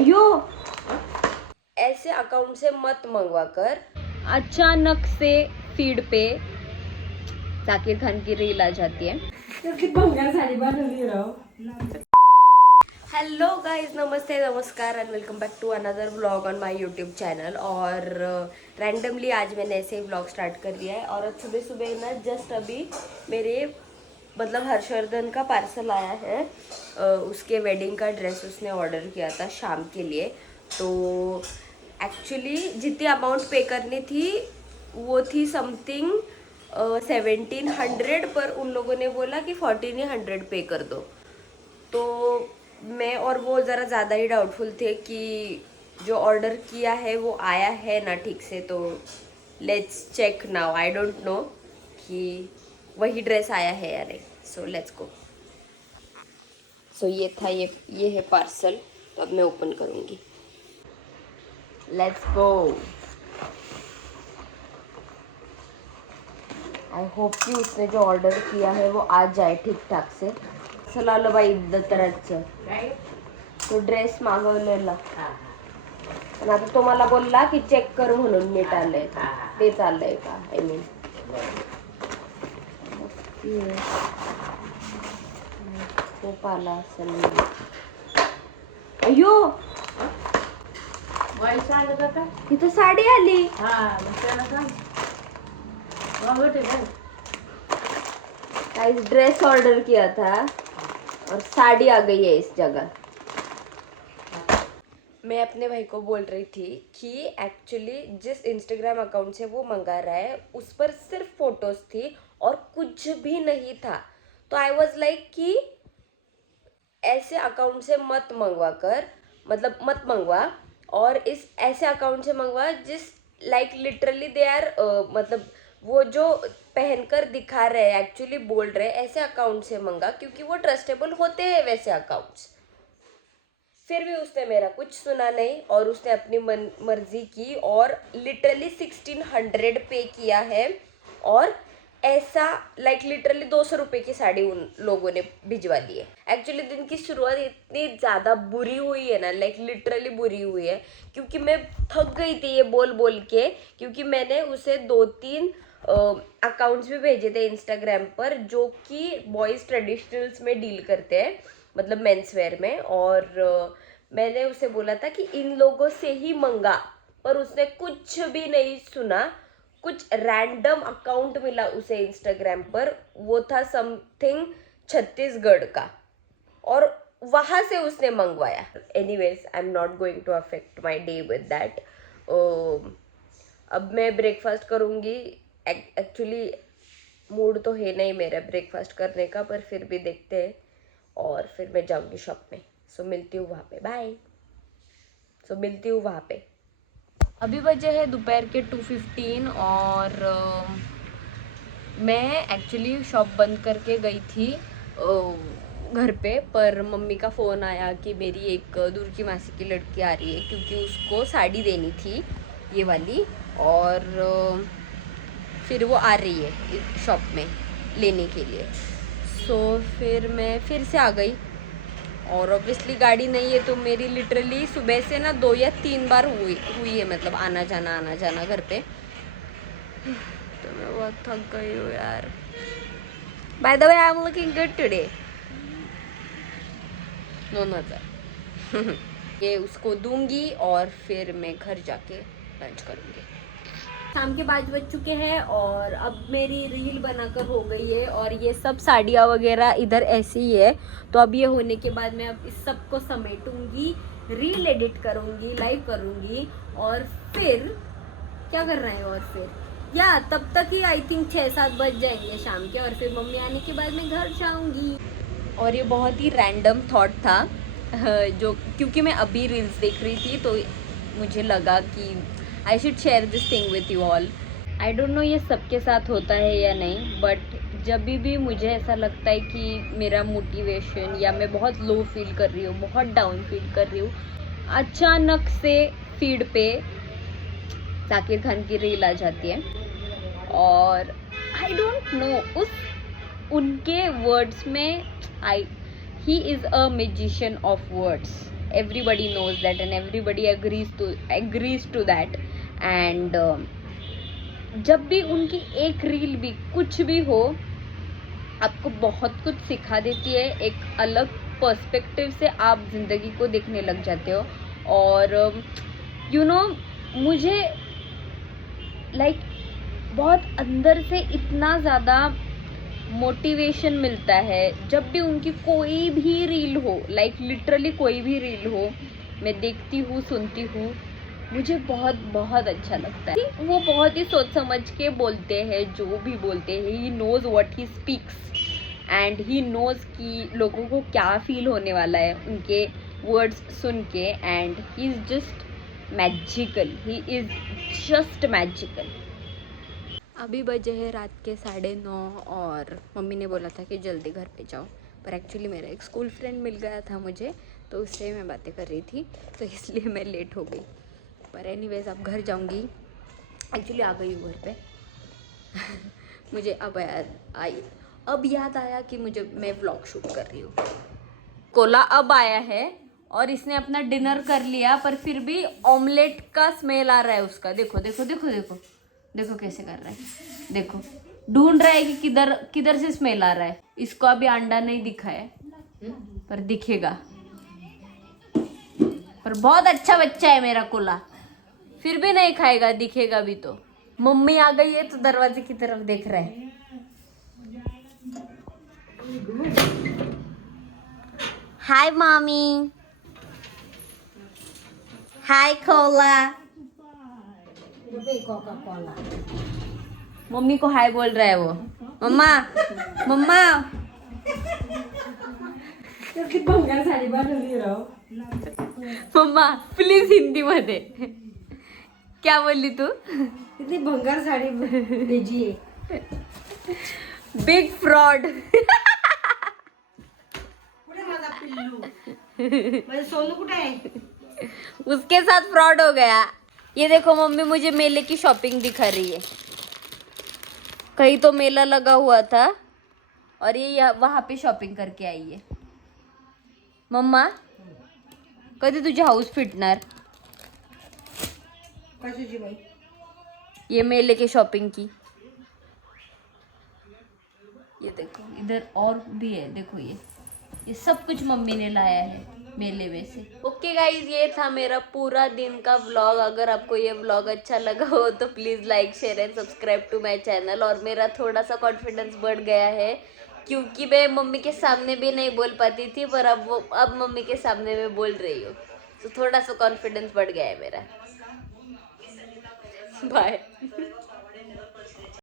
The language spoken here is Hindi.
अयो, ऐसे अकाउंट से मत मंगवा कर। अचानक से फीड पे जाकिर खान की रील आ जाती है। Hello guys, namaste, namaskar and welcome back to another vlog on my YouTube channel. और रैंडमली आज मैंने ऐसे ही व्लॉग स्टार्ट कर दिया है। और आज सुबह सुबह ना जस्ट अभी मेरे मतलब हर्षवर्धन का पार्सल आया है। उसके वेडिंग का ड्रेस उसने ऑर्डर किया था शाम के लिए। तो एक्चुअली जितनी अमाउंट पे करनी थी वो थी समथिंग 1700, पर उन लोगों ने बोला कि 1400 पे कर दो। तो मैं और वो ज़रा ज़्यादा ही डाउटफुल थे कि जो ऑर्डर किया है वो आया है ना ठीक से। तो let's check now. I don't know कि वही ड्रेस आया है या नहीं। So let's go. सो ये था, ये है पार्सल। तो अब मैं ओपन करूँगी। Let's go. आई होप कि उसने जो ऑर्डर किया है वो आ जाए ठीक ठाक से. चला लो बाई दत्तराजचं तो ड्रेस मागवलेला पण आता तो मला बोलला की चेक कर म्हणून नीट आलंय ते चाललंय का. आय मीन खूप आला असेल. अयो इथं साडी आली. गाइस ड्रेस ऑर्डर किया था और साड़ी आ गई है इस जगह. मैं अपने भाई को बोल रही थी कि एक्चुअली जिस इंस्टाग्राम अकाउंट से वो मंगा रहा है उस पर सिर्फ फोटोज थी और कुछ भी नहीं था. तो आई वॉज लाइक कि ऐसे अकाउंट से मत मंगवा कर, मतलब मत मंगवा. और इस ऐसे अकाउंट से मंगवा जिस लाइक लिटरली दे आर मतलब वो जो पहनकर दिखा रहे हैं एक्चुअली बोल रहे हैं ऐसे अकाउंट से मंगा, क्योंकि वो ट्रस्टेबल होते हैं वैसे अकाउंट्स. फिर भी उसने मेरा कुछ सुना नहीं और उसने अपनी मर्जी की और लिटरली 1600 पे किया है. और ऐसा लाइक लिटरली 200 रुपये की साड़ी उन लोगों ने भिजवा दी है. एक्चुअली दिन की शुरुआत इतनी ज़्यादा बुरी हुई है ना, लाइक लिटरली बुरी हुई है, क्योंकि मैं थक गई थी ये बोल बोल के. क्योंकि मैंने उसे 2-3 अकाउंट्स भी भेजे थे इंस्टाग्राम पर जो कि बॉयज़ ट्रेडिशनल्स में डील करते हैं, मतलब मेंस वेयर में. और मैंने उसे बोला था कि इन लोगों से ही मंगा, पर उसने कुछ भी नहीं सुना. कुछ रैंडम अकाउंट मिला उसे इंस्टाग्राम पर, वो था समथिंग छत्तीसगढ़ का, और वहाँ से उसने मंगवाया. Anyways I am not going to affect my day with that. अब मैं ब्रेकफास्ट करूँगी. एक्चुअली मूड तो है नहीं मेरा ब्रेकफास्ट करने का, पर फिर भी देखते हैं. और फिर मैं जाऊँगी शॉप में. सो मिलती हूँ वहाँ पे. बाय. सो मिलती हूँ वहाँ पे. अभी बजे है दोपहर के 2:15 और मैं एक्चुअली शॉप बंद करके गई थी घर पे. पर मम्मी का फ़ोन आया कि मेरी एक दूर की मासी की लड़की आ रही है, क्योंकि उसको साड़ी देनी थी ये वाली. और फिर वो आ रही है शॉप में लेने के लिए. सो फिर मैं फिर से आ गई. और ऑब्वियसली गाड़ी नहीं है तो मेरी लिटरली सुबह से ना 2 या 3 बार हुई है, मतलब आना जाना घर पे. तो मैं बहुत थक गई हूँ यार. By the way I am looking good today. No नजर. ये उसको दूंगी और फिर मैं घर जाके लंच करूँगी. शाम के 5 बज चुके हैं और अब मेरी रील बनाकर हो गई है. और ये सब साड़ियाँ वगैरह इधर ऐसी ही है. तो अब ये होने के बाद मैं अब इस सब को समेटूंगी, रील एडिट करूँगी, लाइव करूँगी. और फिर क्या कर रहे हैं, और फिर या तब तक ही आई थिंक 6-7 बज जाएंगे शाम के. और फिर मम्मी आने के बाद मैं घर जाऊँगी. और ये बहुत ही रैंडम थॉट था जो, क्योंकि मैं अभी रील्स देख रही थी तो मुझे लगा कि I should share this thing with you all. I don't no ये सबके साथ होता है या नहीं, बट जब भी मुझे ऐसा लगता है कि मेरा मोटिवेशन या मैं बहुत लो फील कर रही हूँ, बहुत डाउन फील कर रही हूँ, अचानक से फीड पे जाकिर खान की रील आ जाती है. और आई डोंट नो उनके वर्ड्स में he is a magician of words. everybody knows that and everybody agrees to that. And जब भी उनकी एक रील भी कुछ भी हो, आपको बहुत कुछ सिखा देती है, एक अलग पर्सपेक्टिव से आप ज़िंदगी को देखने लग जाते हो. और मुझे लाइक बहुत अंदर से इतना ज़्यादा मोटिवेशन मिलता है जब भी उनकी कोई भी रील हो, लाइक लिटरली कोई भी रील हो, मैं देखती हूँ, सुनती हूँ, मुझे बहुत बहुत अच्छा लगता है. वो बहुत ही सोच समझ के बोलते हैं, जो भी बोलते हैं. He knows what he speaks and he knows कि लोगों को क्या फील होने वाला है उनके वर्ड्स सुन के. And he is just magical, he is just magical. अभी बजे है रात के 9:30 और मम्मी ने बोला था कि जल्दी घर पे जाओ, पर एक्चुअली मेरा एक स्कूल फ्रेंड मिल गया था मुझे, तो उससे मैं बातें कर रही थी, तो इसलिए मैं लेट हो गई. पर एनीवेज अब घर जाऊंगी. एक्चुअली आ गई हूँ घर पे. मुझे अब याद आया कि मैं व्लॉग शूट कर रही हूँ. कोला अब आया है और इसने अपना डिनर कर लिया, पर फिर भी ऑमलेट का स्मेल आ रहा है उसका. देखो देखो देखो देखो देखो कैसे कर रहा है. देखो ढूंढ रहा है कि किधर किधर से स्मेल आ रहा है. इसको अभी अंडा नहीं दिखा है, पर दिखेगा. पर बहुत अच्छा बच्चा है मेरा कोला, फिर भी नहीं खाएगा, दिखेगा भी तो. मम्मी आ गई है तो दरवाजे की तरफ देख रहा है. हाय मम्मी, हाय कोला. मम्मी को हाय बोल रहा है वो. मम्मा मम्मा मम्मा प्लीज हिंदी मध्ये. क्या बोलली तू. किती भंगार साडी भेजी आहे. Big fraud. कुठे माझा पिल्लू, माझं सोनू कुठे आहे. उसके साथ फ्रॉड हो गया. ये देखो मम्मी मुझे मेले की शॉपिंग दिखा रही है. कहीं तो मेला लगा हुआ था और ये वहां पे शॉपिंग करके आई है. मम्मा कधी तुझी हाऊस फिटणार. कशाची बाई. ये मेले के शॉपिंग की. ये देखो इधर और भी है. देखो ये सब कुछ मम्मी ने लाया है मेले में से. ओके गाइज, ये था मेरा पूरा दिन का व्लॉग. अगर आपको ये व्लॉग अच्छा लगा हो तो please like share and subscribe to my channel. और मेरा थोड़ा सा कॉन्फिडेंस बढ़ गया है क्योंकि मैं मम्मी के सामने भी नहीं बोल पाती थी, पर अब मम्मी के सामने मैं बोल रही हूँ, तो थोड़ा सा कॉन्फिडेंस बढ़ गया है मेरा. बाय.